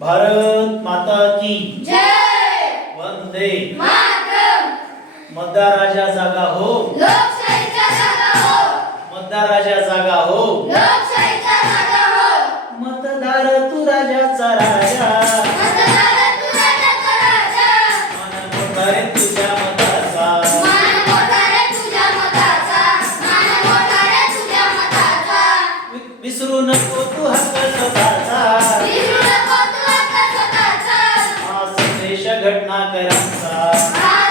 भारत माता की जय! वंदे। मातरम! मतदार राजा जागा हो। लोकशाहीचा जागा हो। मतदार राजा जागा हो। लोकशाहीचा जागा हो। मतदार तू राजाचा राजा। eterna esperanza.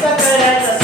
Paparazzo.